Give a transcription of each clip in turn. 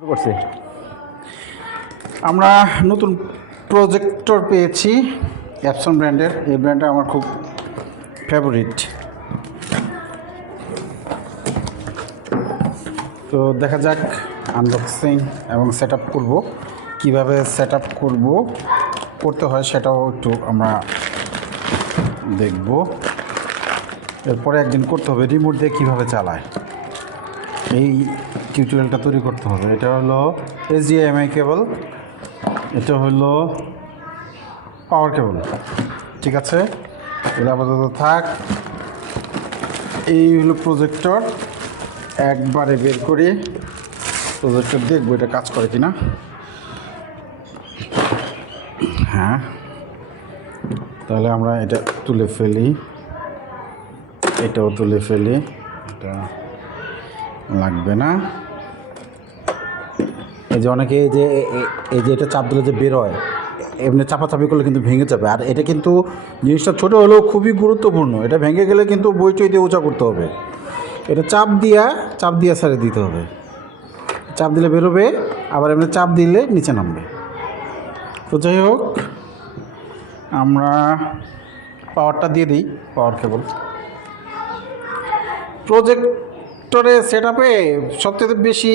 করছি। আমরা নতুন প্রজেক্টর পেয়েছি অ্যাপসন ব্র্যান্ডের এই ব্র্যান্ডটা আমার খুব ফেভারিট তো দেখা যাক আনবক্সিং এবং সেট আপ করব। কীভাবে সেট আপ করব, করতে হয় সেটাও একটু আমরা দেখব। এরপরে একদিন করতে হবে রিমোট দিয়ে কীভাবে চালায়। এই টিউটোরিয়ালটা তৈরি করতে হবে। এটা হলো এসডিএমআই কেবল, এটা হলো পাওয়ার কেবল। ঠিক আছে? এটা আপাতত থাক। এই হলো প্রজেক্টর। একবারে বের করি। প্রজেক্টর দেখব এটা কাজ করে কিনা। হ্যাঁ। তাহলে আমরা এটা তুলে ফেলি। এটাও তুলে ফেলি। এটা লাগবে না। এই যে অনেকে এই যে এই যে এটা চাপ দিলে যে বের হয়, এমনি চাপাচাপি করলে কিন্তু ভেঙে যাবে। আর এটা কিন্তু জিনিসটা ছোটো হলেও খুবই গুরুত্বপূর্ণ। এটা ভেঙে গেলে কিন্তু বই টই দিয়ে উঁচা করতে হবে। এটা চাপ দিয়া চাপ দিয়া ছেড়ে দিতে হবে। চাপ দিলে বেরোবে আবার এমনি চাপ দিলে নিচে নামবে। তো যাই হোক, আমরা পাওয়ারটা দিয়ে দিই পাওয়ার কেবল প্রজেক্টরে সেট আপে সবচেয়ে বেশি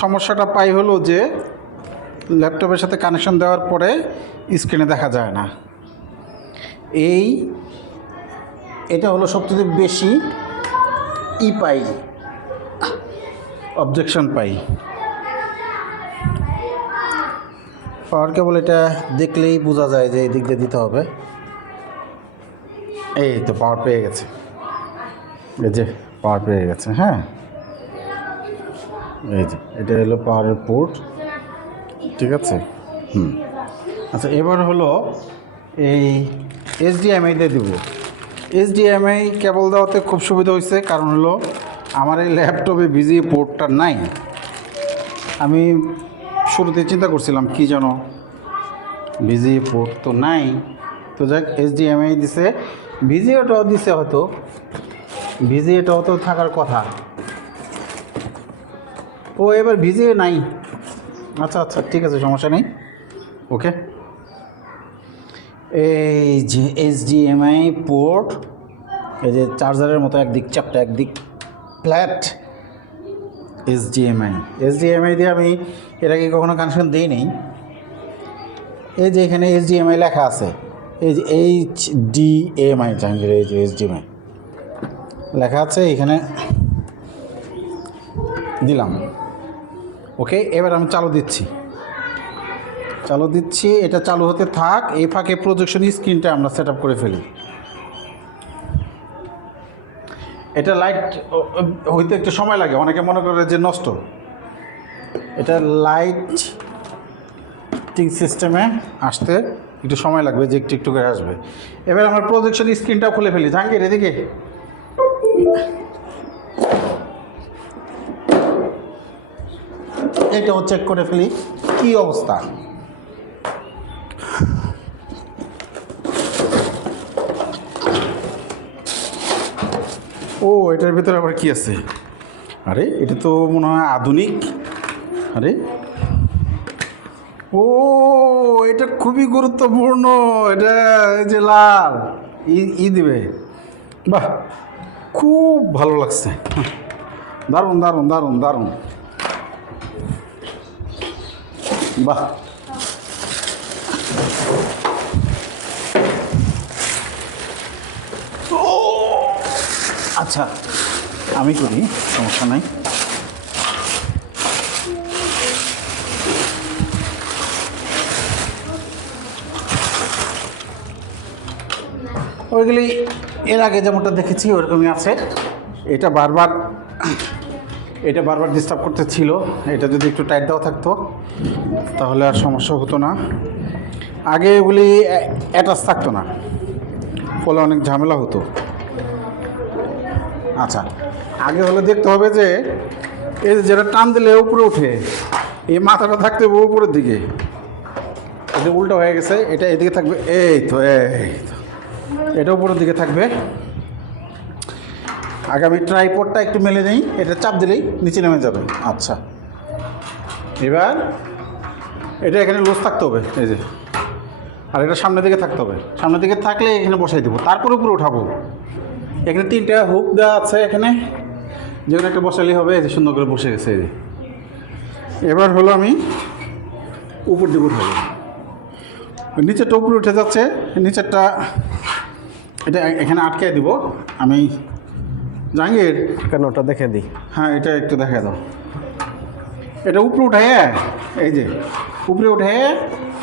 সমস্যাটা পাই হলো যে, ল্যাপটপের সাথে কানেকশন দেওয়ার পরে স্ক্রিনে দেখা যায় না। এই, এটা হলো সবচেয়ে বেশি ই পাই, অবজেকশন পাই। পাওয়ার কেবল এটা দেখলেই বোঝা যায় যে এই দিক দিয়ে দিতে হবে। এই তো পাওয়ার পেয়ে গেছে। এই যে পাওয়ার পেয়ে গেছে হ্যাঁ? এই যে, এটা হলো পাওয়ারের পোর্ট ঠিক আছে? হুম। আচ্ছা এবার হলো এই দিয়ে দেবো। এইচডিএমআই কেবল দেওয়াতে খুব সুবিধা হয়েছে, কারণ হলো আমার এই ল্যাপটপে বিজি পোর্টটা নাই। আমি শুরুতে চিন্তা করছিলাম, কি যেন বিজি পোর্ট তো নাই। তো যাক এইচডিএমআই দিছে ভিজিওটাও দিছে হয়তো। ভিজি এটাও তো থাকার কথা। ও, এবার ভিজি নাই। আচ্ছা আচ্ছা ঠিক আছে, সমস্যা নেই। ওকে। এই যে এইচডিএমআই পোর্ট এই যে চার্জারের মতো একদিক চাপটা একদিক ফ্ল্যাট এইচডিএমআই এইচডিএমআই দিয়ে আমি আগে কখনো কানেকশন দিই নেই এই যে এখানে এইচডিএমআই লেখা আছে, এই যে এইচ ডি এম আই জাহাঙ্গীর, এই যে এইচডিএমআই লেখা আছে, এখানে দিলাম। ওকে, এবার আমি চালু দিচ্ছি। চালু দিচ্ছি, এটা চালু হতে থাক, এই ফাঁকে প্রজেকশন স্ক্রিনটা আমরা সেট করে ফেলি। এটা লাইট হইতে একটু সময় লাগে, অনেকে মনে করে যে নষ্ট। এটা লাইট সিস্টেমে আসতে একটু সময় লাগবে, যে একটু একটু করে আসবে। এবার আমরা প্রজেকশন স্ক্রিনটাও খুলে ফেলি। জাহাঙ্গীর, এদিকে। এটাও চেক করে ফেলি। কি অবস্থা? ও, এটার ভিতরে আবার কি আছে? আরে, এটা তো মনে হয় আধুনিক। আরে। ও, এটা খুবই গুরুত্বপূর্ণ। এটা এই যে লাল। ই দিবে। বাহ খুব ভালো লাগছে। দারুণ দারুণ দারুণ দারুণ। বাহ। আচ্ছা আমি করি সমস্যা নাই। ওইগুলি এর আগে যেমনটা দেখেছি, ওরকমই আছে। এটা বারবার এটা বারবার ডিস্টার্ব করতে ছিল। এটা যদি একটু টাইট দেওয়া থাকতো, তাহলে আর সমস্যা হতো না। আগে এগুলি অ্যাটাচ থাকতো না। ফলে অনেক ঝামেলা হতো। আচ্ছা আগে হলে দেখতে হবে যে, এই যেটা টান দিলে উপরে উঠে এই মাথাটা থাকতে হবে উপরের দিকে। এটা উল্টো হয়ে গেছে, এটা এদিকে থাকবে, এই তো এই তো। এটা উপরের দিকে থাকবে। আগামী ট্রাইপডটা একটু মেলে নেই, এটা চাপ দিলেই নিচে নেমে যাবে। আচ্ছা। এবার এটা এখানে লোস থাকতে হবে, এই যে। আর এটা সামনের দিকে থাকতে হবে। সামনের দিকে থাকলে এখানে বসাই দেবো। তারপর উপরে উঠাবো। এখানে তিনটা হুক দেওয়া আছে এখানে। যেখানে একটা বসালেই হবে, এই যে সুন্দর করে বসে গেছে, এই যে। এবার হলো আমি উপর দিকে উঠাবো। নিচেরটা উপরে উঠে যাচ্ছে, নিচেরটা এটা এখানে আটকে দিব। আমি জাহাঙ্গীর কেন ওটা দেখে দিই। হ্যাঁ এটা একটু দেখা দাও। এটা উপরে উঠে এই যে উপরে উঠে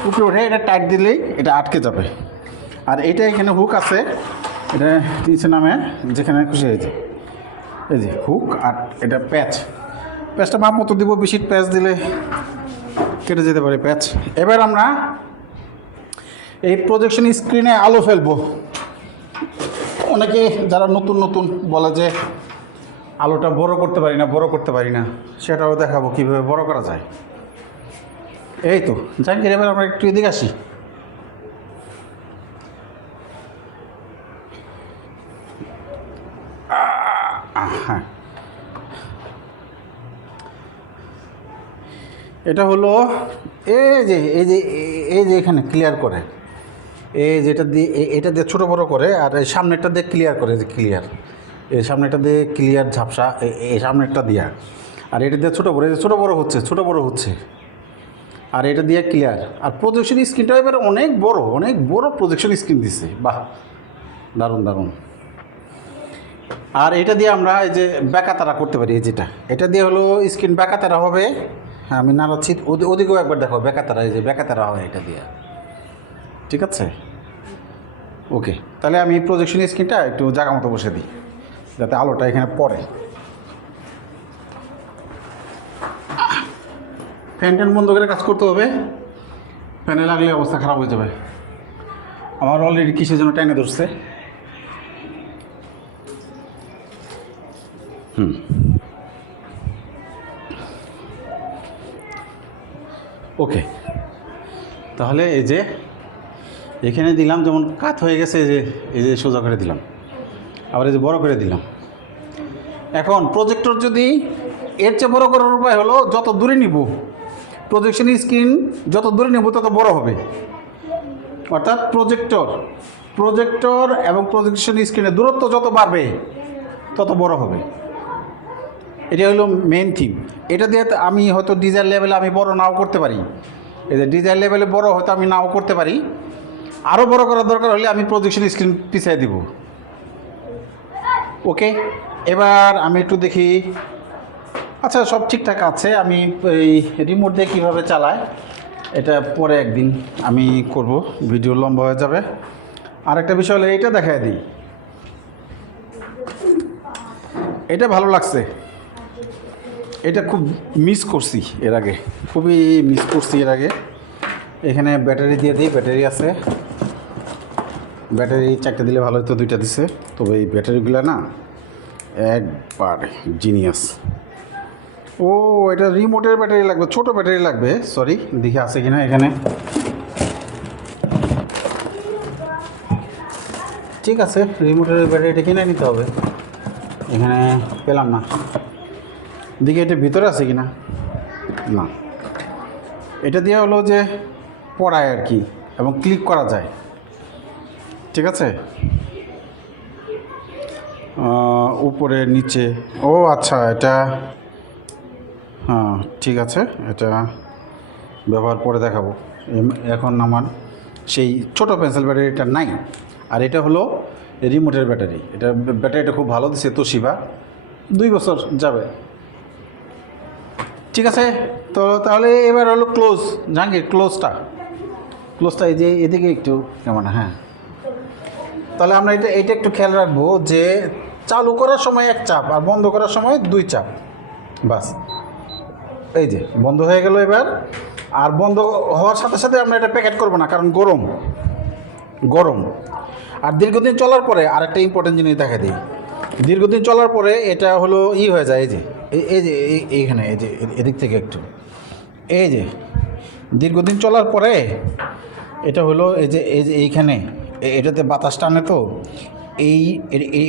উপরে উঠে এটা টাইট দিলেই এটা আটকে যাবে। আর এটা এখানে হুক আছে এটা নিচে নামে যেখানে খুশি হয়েছে এই যে হুক আর এটা প্যাচ। প্যাচটা মাপ মতো দিব বেশি প্যাচ দিলে কেটে যেতে পারে প্যাচ। এবার আমরা এই প্রজেকশন স্ক্রিনে আলো ফেলব। অনেকে যারা নতুন নতুন বলে যে আলোটা বড় করতে পারি না, বড় করতে পারি না, সেটাও দেখাবো কীভাবে বড় করা যায়। এই তো, জাহাঙ্গীর, এবার আমরা একটু এদিকে আসি। হ্যাঁ। এটা হলো, এই যে এই যে এই যে এখানে ক্লিয়ার করে। এই যেটা দিয়ে এটা দিয়ে ছোটো বড়ো করে আর এই সামনেরটা দিয়ে ক্লিয়ার করে যে ক্লিয়ার এই সামনেটা দিয়ে ক্লিয়ার ঝাপসা, এই সামনেরটা দিয়া। আর এটা দিয়ে ছোটো বড়ো ছোটো বড়ো হচ্ছে, ছোটো বড়ো হচ্ছে। আর এটা দিয়ে ক্লিয়ার আর প্রজেকশন স্ক্রিনটা এবার অনেক বড় অনেক বড় প্রজেকশন স্ক্রিন দিচ্ছে বাহ, দারুণ দারুণ। আর এটা দিয়ে আমরা এই যে ব্যাকাতারা করতে পারি, এই যেটা। এটা দিয়ে হলো স্ক্রিন ব্যাকাতারা হবে। হ্যাঁ আমি নাড়াচ্ছি ওদি- ওদিকেও একবার দেখো ব্যাকাতারা এই যে ব্যাকাতারা হয় এটা দিয়ে। ঠিক আছে? ওকে তাহলে আমি প্রজেকশন স্ক্রিনটা একটু জায়গা মতো বসে দিই যাতে আলোটা এখানে পড়ে। ফ্যান ট্যান বন্ধ করে কাজ করতে হবে। ফ্যানে লাগলে অবস্থা খারাপ হয়ে যাবে। আমার অলরেডি কিসের জন্য টাইনে ধরছে? হুম। ওকে তাহলে এই যে এখানে দিলাম, যেমন কাত হয়ে গেছে, এই যে এই যে সোজা করে দিলাম। আবার এই যে বড় করে দিলাম। এখন প্রজেক্টর যদি এর চেয়ে বড় করার উপায় হলো, যত দূরে নিব প্রজেকশন স্ক্রিন যত দূরে নেব, তত বড় হবে। অর্থাৎ প্রজেক্টর প্রজেক্টর এবং প্রজেকশন স্ক্রিনের দূরত্ব যত বাড়বে, তত বড় হবে। এটা হলো মেন থিম এটা দিয়ে আমি হয়তো ডিজাইন লেভেলে আমি বড় নাও করতে পারি। এই যে ডিজাইন লেভেলে বড় হয়তো আমি নাও করতে পারি। আরও বড় করার দরকার হলে আমি প্রজেকশন স্ক্রিন পিছিয়ে দিব। ওকে এবার আমি একটু দেখি। আচ্ছা সব ঠিকঠাক আছে। আমি এই রিমোট দিয়ে কীভাবে চালাই, এটা পরে একদিন আমি করব। ভিডিও লম্বা হয়ে যাবে। আর একটা বিষয় হলো এইটা দেখায় দিই। এটা ভালো লাগছে। এটা খুব মিস করছি এর আগে। খুবই মিস করছি এর আগে। এখানে ব্যাটারি দিয়ে দিই, ব্যাটারি আছে। ব্যাটারি চারটে দিলে ভালো হতো, দুইটা দিছে। তবে এই ব্যাটারিগুলো না একবার জিনিয়াস ও, এটা রিমোটের ব্যাটারি লাগবে, ছোট ব্যাটারি লাগবে। সরি দেখি আছে কিনা এখানে। ঠিক আছে রিমোটের ব্যাটারিটা কিনে নিতে হবে। এখানে পেলাম না। দেখি এটা ভিতরে আছে কিনা। না। এটা দিয়ে হলো যে পড়ায় আর কি, এবং ক্লিক করা যায়। ঠিক আছে? উপরে, নিচে। ও আচ্ছা এটা হ্যাঁ ঠিক আছে, এটা ব্যবহার করে দেখাবো। এখন আমার সেই ছোট পেন্সিল ব্যাটারিটা নাই। আর এটা হলো রিমোটের ব্যাটারি এটা ব্যাটারিটা খুব ভালো দিচ্ছে তোশিবা। দুই বছর যাবে। ঠিক আছে? তো তাহলে এবার হলো ক্লোজ জাহাঙ্গীর ক্লোজটা ক্লোজটা এই যে এদিকে একটু, কেমন? হ্যাঁ। তাহলে আমরা এটা এটা একটু খেয়াল রাখব যে চালু করার সময় এক চাপ আর বন্ধ করার সময় দুই চাপ। বাস। এই যে, বন্ধ হয়ে গেল এবার। আর বন্ধ হওয়ার সাথে সাথে আমরা এটা প্যাকেট করব না, কারণ গরম। গরম। আর দীর্ঘদিন চলার পরে আরেকটা ইম্পর্টেন্ট জিনিস দেখা দিই। দীর্ঘদিন চলার পরে এটা হলো ই হয়ে যায়, এই যে এই- যে, এই- এইখানে, এই যে, এদিক থেকে একটু। এই যে, দীর্ঘদিন চলার পরে এটা হলো এই যে এই যে এইখানে। এটাতে বাতাস টানে তো, এই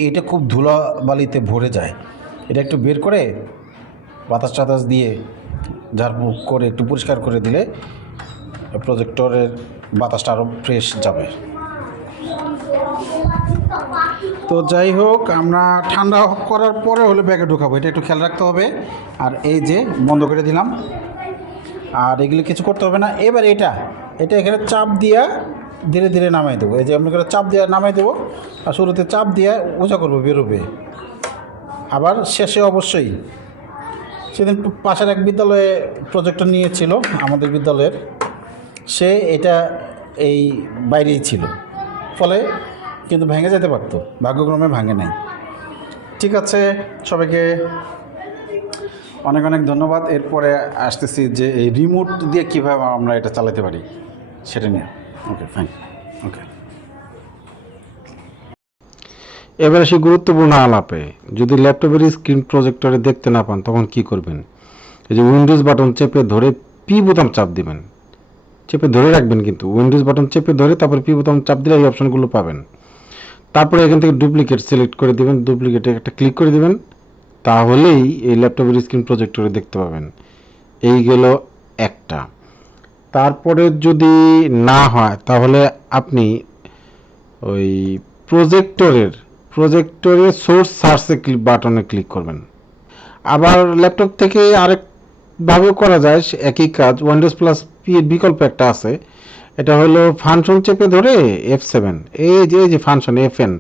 এটা খুব ধুলা বালিতে ভরে যায়। এটা একটু বের করে বাতাস টাতাস দিয়ে ঝাড়ফুঁক করে একটু পরিষ্কার করে দিলে প্রজেক্টরের বাতাসটা আরও ফ্রেশ যাবে। তো যাই হোক, আমরা ঠান্ডা করার পরে হলে ব্যাগে ঢুকাবো, এটা একটু খেয়াল রাখতে হবে। আর এই যে বন্ধ করে দিলাম। আর এগুলো কিছু করতে হবে না। এবার এটা এটা এখানে চাপ দিয়া ধীরে ধীরে নামাই দেবো। এই যে আমি চাপ দিয়ে নামাই দেবো আর শুরুতে চাপ দিয়ে ওজা করব বেরোবে। আবার শেষে অবশ্যই সেদিন পাশের এক বিদ্যালয়ে প্রজেক্টর নিয়েছিল আমাদের বিদ্যালয়ের। সে এটা এই বাইরেই ছিল। ফলে কিন্তু ভেঙে যেতে পারতো, ভাগ্যক্রমে ভাঙে নাই। ঠিক আছে, সবাইকে অনেক অনেক ধন্যবাদ। এরপরে আসতেছি যে এই রিমোট দিয়ে কীভাবে আমরা এটা চালাতে পারি, সেটা নিয়ে। ওকে ফাইন ওকে এবার আসি গুরুত্বপূর্ণ আলাপে। যদি ল্যাপটপের স্ক্রিন প্রজেক্টরে দেখতে না পান, তখন কি করবেন? এই যে উইন্ডোজ বাটন চেপে ধরে পি বোতাম চাপ দিবেন। চেপে ধরে রাখবেন কিন্তু। উইন্ডোজ বাটন চেপে ধরে তারপর পি বোতাম চাপ দিলে এই অপশনগুলো পাবেন। তারপরে এখান থেকে ডুপ্লিকেট সিলেক্ট করে দিবেন। ডুপ্লিকেটে একটা ক্লিক করে দিবেন। তাহলেই এই ল্যাপটপের স্ক্রিন প্রজেক্টরে দেখতে পাবেন। এই গেল একটা। তারপরে যদি না হয়, তাহলে আপনি ওই প্রজেক্টরের প্রজেক্টরের সোর্স সার্চে ক্লিক বাটনে ক্লিক করবেন। আবার ল্যাপটপ থেকে আরেকভাবেও করা যায়, একই কাজ উইন্ডোজ প্লাস পি এর বিকল্প একটা আছে, এটা হলো ফাংশন চেপে ধরে এফ সেভেন এই যে এই যে ফাংশন এফ এন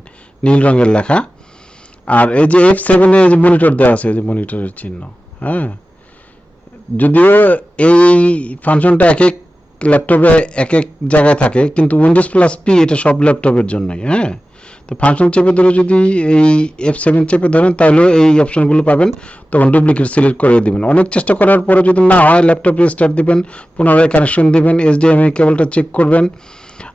নীল রঙের লেখা, আর এই যে এফ সেভেনে যে মনিটর দেওয়া আছে, এই যে মনিটরের চিহ্ন হ্যাঁ? যদিও এই ফাংশনটা এক এক ল্যাপটপে এক এক জায়গায় থাকে, কিন্তু উইন্ডোজ প্লাস পি এটা সব ল্যাপটপের জন্যই হ্যাঁ? তো ফাংশন চেপে ধরে যদি এই এফ সেভেন চেপে ধরেন তাহলেও এই অপশনগুলো পাবেন, তখন ডুপ্লিকেট সিলেক্ট করে দিবেন। অনেক চেষ্টা করার পরে যদি না হয় ল্যাপটপ রিস্টার্ট দিবেন, পুনরায় কানেকশন দিবেন এইচডিএমআই কেবলটা চেক করবেন।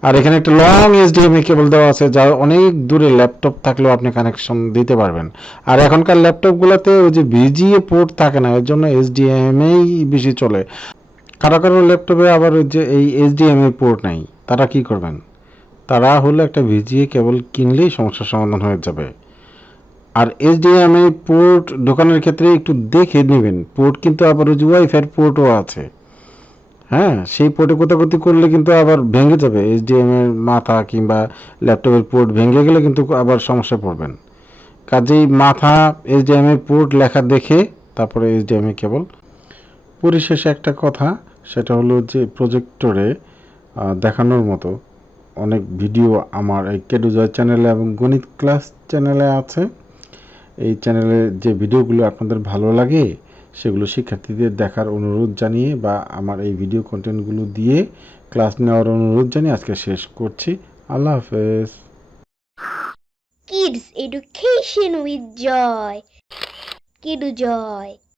আর এখানে একটা লং এইচডিএমআই কেবল দেওয়া আছে যা অনেক দূরে ল্যাপটপ থাকলেও আপনি কানেকশন দিতে পারবেন। আর এখনকার ল্যাপটপগুলোতে ওই যে ভিজিএ পোর্ট থাকে না, এর জন্য এইচডিএমআই বেশি চলে। কারও কারও ল্যাপটপে আবার ওই যে এই এইচডিএমআই পোর্ট নাই, তারা কি করবেন? তারা হলো একটা ভিজিএ কেবল কিনলেই সমস্যার সমাধান হয়ে যাবে। আর এইচডিএমআই পোর্ট দোকানের ক্ষেত্রে একটু দেখে নেবেন। পোর্ট কিন্তু আবার ওই যে ওয়াইফাইয়ের পোর্টও আছে। হ্যাঁ সেই পোর্টে কোথাকতি করলে কিন্তু আবার ভেঙে যাবে। এইচডিএমআই এর মাথা কিংবা ল্যাপটপের পোর্ট ভেঙে গেলে কিন্তু আবার সমস্যা পড়বেন। কাজেই মাথা এইচডিএমআই পোর্ট লেখা দেখে তারপরে এইচডিএমআই কেবল পরিশেষে একটা কথা, সেটা হলো যে প্রজেক্টরে দেখানোর মতো অনেক ভিডিও আমার এই কেডুজয় চ্যানেলে এবং গণিত ক্লাস চ্যানেলে আছে এই চ্যানেলে যে ভিডিওগুলো আপনাদের ভালো লাগে, সেগুলো শিক্ষার্থীদের দেখার অনুরোধ জানিয়ে বা আমার এই ভিডিও কন্টেন্টগুলো দিয়ে ক্লাস নেওয়ার অনুরোধ জানিয়ে আজকে শেষ করছি আল্লাহ হাফেজ Kids Education with Joy. Kidu Joy.